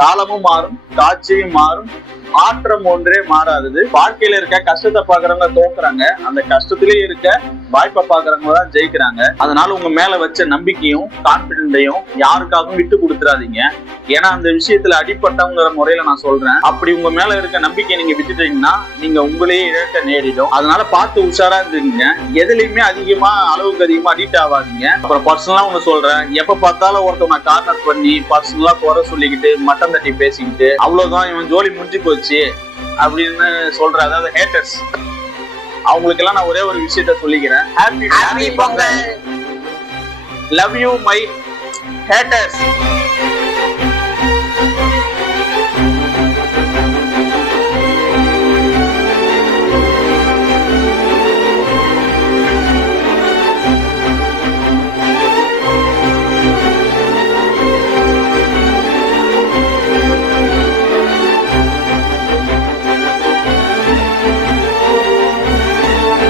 காலமும் மாறும், காட்சியும் மாறும், மாற்றம் ஒன்றே மாறாதது. வாழ்க்கையில இருக்க கஷ்டத்தை பாக்குறவங்க தோக்குறாங்க, அந்த கஷ்டத்திலேயே இருக்க வாய்ப்பை பாக்குறவங்க தான் ஜெயிக்கிறாங்க. அதனால உங்க மேல வச்ச நம்பிக்கையும் கான்பிடென்டையும் யாருக்காகவும் விட்டு கொடுத்துறாதீங்க. ஏன்னா அந்த விஷயத்துல அடிப்பட்டவங்கிற முறையில நான் சொல்றேன். அப்படி உங்க மேல இருக்க நம்பிக்கையை நீங்க விட்டுட்டீங்கன்னா நீங்க உங்களையே இழக்க நேரிடும். அதனால பார்த்து உஷாரா இருந்துங்க. எதுலையுமே அதிகமா அளவுக்கு அதிகமா அடிக்ட் ஆகாதீங்க. அப்புறம் பர்சனலா ஒண்ணு சொல்றேன், எப்ப பார்த்தாலும் ஒருத்தவங்க கார்னர் பண்ணி பர்சனலா குறை சொல்லிக்கிட்டு மட்டம் தட்டி பேசிக்கிட்டு அவ்வளவுதான் இவன் ஜோலி முடிஞ்சு போச்சு அப்படின்னு சொல்ற, அதாவது ஹேட்டர்ஸ், அவங்களுக்கு எல்லாம் நான் ஒரே ஒரு விஷயத்த சொல்லிக்கிறேன். Happy Pongal. Love you my haters.